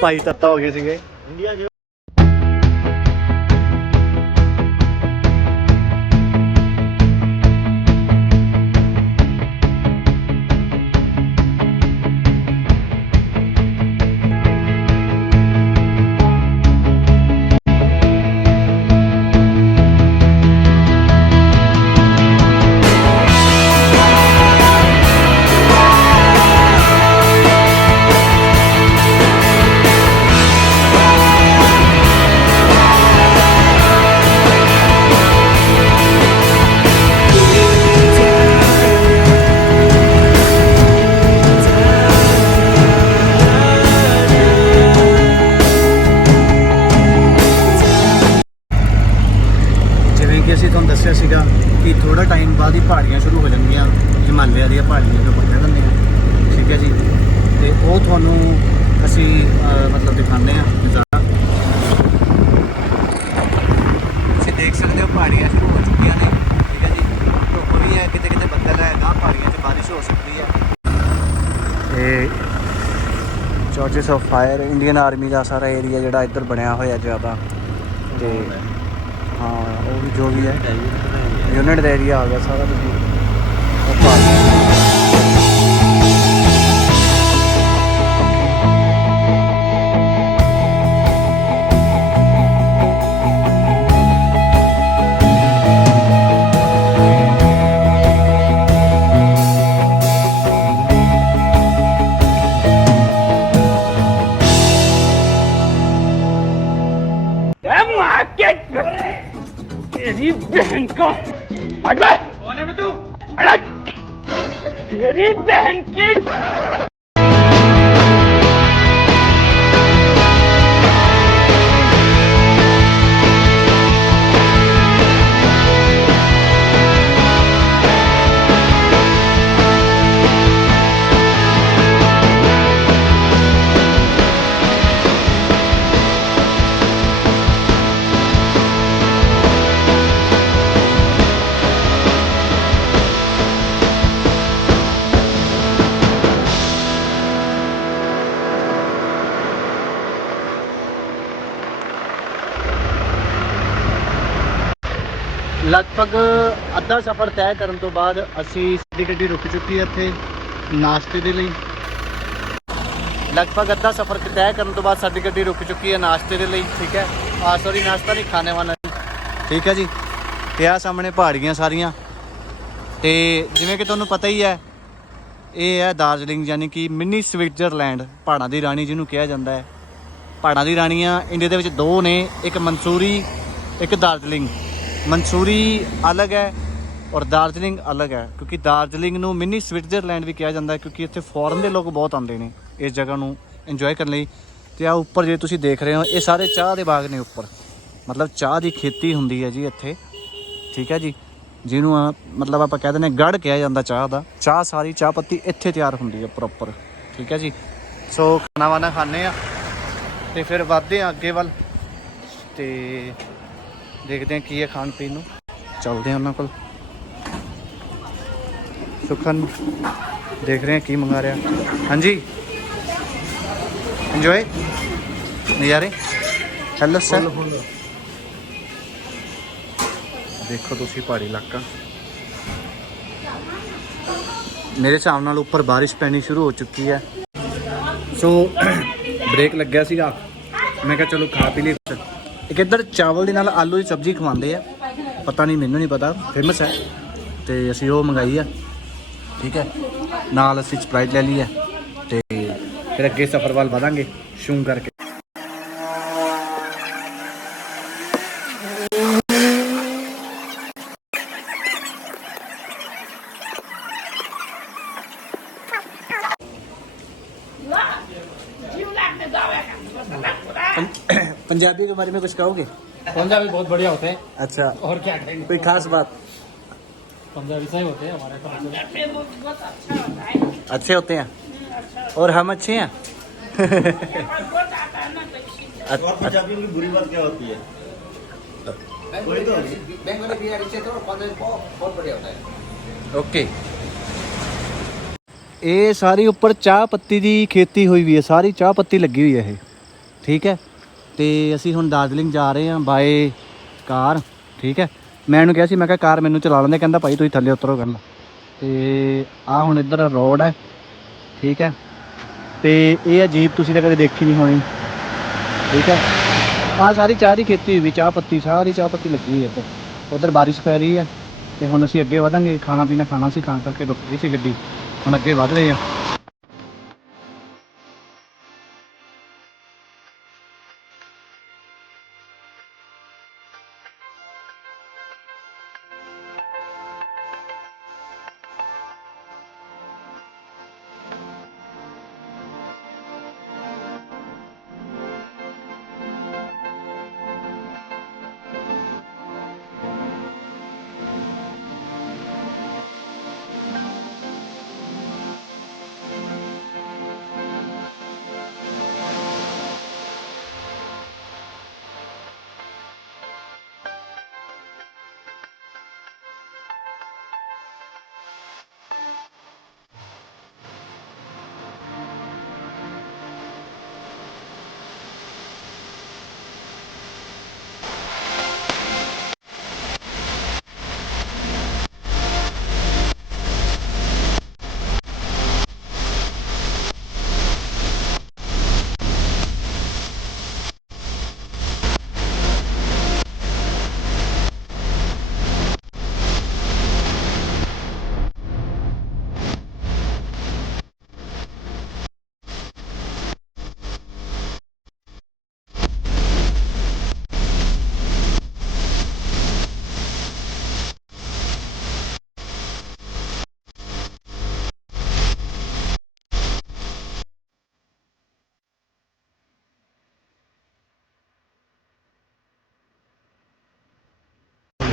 Speaker 1: ਭਾਈ ਤੱਤਾ ਹੋ ਗਏ ਸੀਗੇ
Speaker 2: India
Speaker 1: charges of fire Indian army ਦਾ ਸਾਰਾ ਏਰੀਆ ਜਿਹੜਾ ਇੱਧਰ ਬਣਿਆ ਹੋਇਆ ਜ਼ਿਆਦਾ। ਤੇ ਹਾਂ ਉਹ ਵੀ ਜੋ ਵੀ ਹੈ। ਯੂਨਿਟ ਦਾ ਏਰੀਆ ਆ ਗਿਆ ਸਾਰਾ। ਤੁਸੀਂ ਉਹ तेरी बहन को हट बे कौन है तू तेरी बहन की ਲਗਭਗ ਅੱਧਾ ਸਫ਼ਰ ਤੈਅ ਕਰਨ ਤੋਂ ਬਾਅਦ ਅਸੀਂ ਸਾਡੀ ਗੱਡੀ ਰੁਕ ਚੁੱਕੀ ਹੈ ਇੱਥੇ ਨਾਸ਼ਤੇ ਦੇ ਲਈ। ਲਗਭਗ ਅੱਧਾ ਸਫ਼ਰ ਤੈਅ ਕਰਨ ਤੋਂ ਬਾਅਦ ਸਾਡੀ ਗੱਡੀ ਰੁਕ ਚੁੱਕੀ ਹੈ ਨਾਸ਼ਤੇ ਦੇ ਲਈ, ਠੀਕ ਹੈ? ਆ ਸੌਰੀ ਨਾਸ਼ਤਾ ਨਹੀਂ, ਖਾਣੇ ਵਾਲਾ ਠੀਕ ਹੈ ਜੀ? ਤੇ ਆ ਸਾਹਮਣੇ ਪਹਾੜੀਆਂ ਸਾਰੀਆਂ। ਤੇ ਜਿਵੇਂ ਕਿ ਤੁਹਾਨੂੰ ਪਤਾ ਹੀ ਹੈ, ਇਹ ਹੈ ਦਾਰਜਲਿੰਗ ਯਾਨੀ ਕਿ ਮਿੰਨੀ ਸਵਿਟਜ਼ਰਲੈਂਡ, ਪਹਾੜਾਂ ਦੀ ਰਾਣੀ ਜਿਹਨੂੰ ਕਿਹਾ ਜਾਂਦਾ ਹੈ। ਪਹਾੜਾਂ ਦੀ ਰਾਣੀਆਂ ਇੰਡੀਆ ਦੇ ਵਿੱਚ ਦੋ ਨੇ, ਇੱਕ ਮਨਸੂਰੀ, ਇੱਕ ਦਾਰਜਲਿੰਗ। ਮਨਸੂਰੀ ਅਲੱਗ ਹੈ ਔਰ ਦਾਰਜਲਿੰਗ ਅਲੱਗ ਹੈ, ਕਿਉਂਕਿ ਦਾਰਜਲਿੰਗ ਨੂੰ ਮਿੰਨੀ ਸਵਿਟਜ਼ਰਲੈਂਡ ਵੀ ਕਿਹਾ ਜਾਂਦਾ ਹੈ, ਕਿਉਂਕਿ ਇੱਥੇ ਫੋਰਨ ਦੇ ਲੋਕ ਬਹੁਤ ਆਉਂਦੇ ਨੇ ਇਸ ਜਗ੍ਹਾ ਨੂੰ ਇੰਜੋਏ ਕਰਨ ਲਈ। ਤੇ ਆ ਉੱਪਰ ਜੇ ਤੁਸੀਂ ਦੇਖ ਰਹੇ ਹੋ, ਇਹ ਸਾਰੇ ਚਾਹ ਦੇ ਬਾਗ ਨੇ ਉੱਪਰ। ਮਤਲਬ ਚਾਹ ਦੀ ਖੇਤੀ ਹੁੰਦੀ ਹੈ ਜੀ ਇੱਥੇ। ਠੀਕ ਹੈ ਜੀ? ਜਿਹਨੂੰ ਆ, ਮਤਲਬ ਆਪਾਂ ਕਹਿ ਦਿੰਦੇ ਗੜ ਕਿਹਾ ਜਾਂਦਾ ਚਾਹ ਦਾ। ਚਾਹ ਸਾਰੀ ਚਾਹ ਪੱਤੀ ਇੱਥੇ ਤਿਆਰ ਹੁੰਦੀ ਹੈ ਪ੍ਰੋਪਰ ਠੀਕ ਹੈ ਜੀ? ਸੋ ਖਾਣਾ ਵਾਣਾ ਖਾਣੇ ਆ ਤੇ ਫਿਰ ਵੱਧਦੇ ਆ ਅੱਗੇ ਵੱਲ। ਤੇ ਦੇਖਦੇ ਆ ਕੀ ਹੈ ਖਾਣ ਪੀਣ ਨੂੰ ਚੱਲਦੇ ਆ ਉਹਨਾਂ ਕੋਲ ਸੁਖਨ ਦੇਖ ਰਹੇ ਆ ਕੀ ਮੰਗਾ ਰਿਹਾ ਹਾਂਜੀ ਇੰਜੋਏ ਨਜ਼ਾਰੇ ਹੈਲੋ ਸਰ ਦੇਖੋ ਤੁਸੀਂ ਪਹਾੜੀ ਇਲਾਕਾ ਮੇਰੇ ਹਿਸਾਬ ਨਾਲ ਉੱਪਰ ਬਾਰਿਸ਼ ਪੈਣੀ ਸ਼ੁਰੂ ਹੋ ਚੁੱਕੀ ਹੈ ਸੋ ਬ੍ਰੇਕ ਲੱਗਿਆ ਸੀਗਾ ਮੈਂ ਕਿਹਾ ਚਲੋ ਖਾ ਪੀ ਲਈ ਕੁਛ ਇੱਕ ਇੱਧਰ ਚਾਵਲ ਦੇ ਨਾਲ ਆਲੂ ਦੀ ਸਬਜ਼ੀ ਖਵਾਉਂਦੇ ਆ। ਪਤਾ ਨਹੀਂ, ਮੈਨੂੰ ਨਹੀਂ ਪਤਾ। ਫੇਮਸ ਹੈ। ਤੇ ਅਸੀਂ ਉਹ ਮੰਗਾਈ ਆ। ਠੀਕ ਹੈ। ਨਾਲ ਅਸੀਂ ਸਪਰਾਈਟ ਲੈ ਲਈ ਹੈ। ਤੇ ਫਿਰ ਅੱਗੇ ਸਫ਼ਰ ਵੱਲ ਵਧਾਂਗੇ। ਸ਼ੂੰ ਕਰਕੇ। पंजाबी के बारे में कुछ कहोगे
Speaker 4: पंजाबी बहुत बढ़िया होते हैं
Speaker 1: अच्छा
Speaker 4: और क्या कहेंगे
Speaker 1: कोई खास बात
Speaker 4: पंजाबी सही होते हैं हमारे पास
Speaker 1: अच्छे होते हैं और हम अच्छे हैं
Speaker 2: और पंजाबियों की बुरी बात क्या होती है कोई तो नहीं
Speaker 1: ਓਕੇ ਇਹ ਸਾਰੀ ਉੱਪਰ ਚਾਹ ਪੱਤੀ ਦੀ ਖੇਤੀ ਹੋਈ ਵੀ ਹੈ ਸਾਰੀ ਚਾਹ ਪੱਤੀ ਲੱਗੀ ਹੋਈ ਹੈ ਇਹ ਠੀਕ ਹੈ ਤੇ ਅਸੀਂ ਹੁਣ ਦਾਰਜਲਿੰਗ ਜਾ ਰਹੇ ਹਾਂ ਬਾਏ ਕਾਰ, ਠੀਕ ਹੈ? ਮੈਂ ਇਹਨੂੰ ਕਿਹਾ ਸੀ, ਮੈਂ ਕਿਹਾ ਕਾਰ ਮੈਨੂੰ ਚਲਾ ਲੈਂਦੇ, ਕਹਿੰਦਾ ਭਾਈ ਤੁਸੀਂ ਥੱਲੇ ਉਤਰੋ ਕਹਿੰਦਾ ਤੇ ਆ ਹੁਣ ਇੱਧਰ ਰੋਡ ਹੈ, ਠੀਕ ਹੈ? ਤੇ ਇਹ ਅਜੀਬ ਤੁਸੀਂ ਤਾਂ ਕਦੇ ਦੇਖੀ ਨਹੀਂ ਹੋਣੀ, ਠੀਕ ਹੈ? ਆ ਸਾਰੀ ਚਾਹ ਦੀ ਖੇਤੀ ਹੋਈ ਵੀ ਚਾਹ ਪੱਤੀ, ਸਾਰੀ ਚਾਹ ਪੱਤੀ ਲੱਗੀ ਹੋਈ ਹੈ ਇੱਧਰ। ਉਧਰ ਬਾਰਿਸ਼ ਪੈ ਰਹੀ ਹੈ, ਤੇ ਹੁਣ ਅਸੀਂ ਅੱਗੇ ਵਧਾਂਗੇ, ਖਾਣਾ ਪੀਣਾ ਖਾਣਾ ਸੀ, ਖਾਣ ਕਰਕੇ ਰੁਕ ਗਈ ਸੀ ਗੱਡੀ। ਹੁਣ ਅੱਗੇ ਵਧ ਰਹੇ ਆ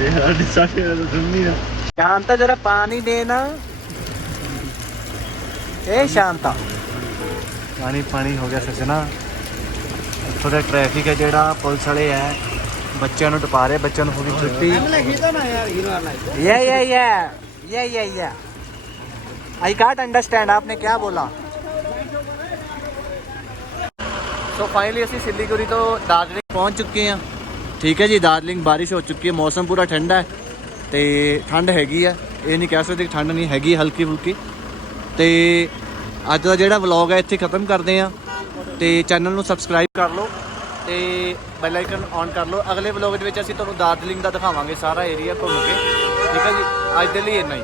Speaker 2: ਸਾਡੀ ਸਾਡੀ ਗੱਲ ਸੁਣਨੀ ਨਾ
Speaker 1: शांता जरा पानी देना ए शांता ਪਾਣੀ ਪਾਣੀ ਹੋ ਗਿਆ ਸੱਜਣਾ ਇੱਥੋਂ ਦਾ ਟ੍ਰੈਫਿਕ ਹੈ ਜਿਹੜਾ ਪੁਲਿਸ ਵਾਲੇ ਹੈ ਬੱਚਿਆਂ ਨੂੰ ਟਪਾ ਰਹੇ ਬੱਚਿਆਂ ਨੂੰ ਹੋ ਗਈ ਛੁੱਟੀ ਯਾ ਯਾ ਯਾ ਯਾ ਯਾ ਯਾ आई कांट अंडरस्टैंड आपने क्या बोला ਸੋ ਫਾਈਨਲੀ ਅਸੀਂ ਸਿੱਲੀਗੁੜੀ ਤੋਂ ਦਾਰਜਲਿੰਗ ਪਹੁੰਚ ਚੁੱਕੇ ਹਾਂ ਠੀਕ ਹੈ ਜੀ, ਦਾਰਜਲਿੰਗ ਬਾਰਿਸ਼ ਹੋ ਚੁੱਕੀ ਹੈ, ਮੌਸਮ ਪੂਰਾ ਠੰਡਾ ਹੈ ਤੇ ਠੰਡ ਹੈਗੀ ਆ ਇਹ ਨਹੀਂ ਕਹਿ ਸਕਦੇ ਕਿ ਠੰਡ ਨਹੀਂ ਹੈਗੀ, ਹਲਕੀ ਫੁਲਕੀ। ਤੇ ਅੱਜ ਦਾ ਜਿਹੜਾ ਵਲੌਗ ਹੈ, ਇੱਥੇ ਖਤਮ ਕਰਦੇ ਆ ਤੇ ਚੈਨਲ ਨੂੰ ਸਬਸਕ੍ਰਾਈਬ ਕਰ ਲਓ ਤੇ ਬੈਲ ਆਈਕਨ ਔਨ ਕਰ ਲਓ। ਅਗਲੇ ਵਲੌਗ ਦੇ ਵਿੱਚ ਅਸੀਂ ਤੁਹਾਨੂੰ ਦਾਰਜਲਿੰਗ ਦਾ ਦਿਖਾਵਾਂਗੇ, ਸਾਰਾ ਏਰੀਆ ਘੁੰਮ ਕੇ। ਠੀਕ ਹੈ ਜੀ, ਅੱਜ ਦੇ ਲਈ ਇੰਨਾ ਹੀ।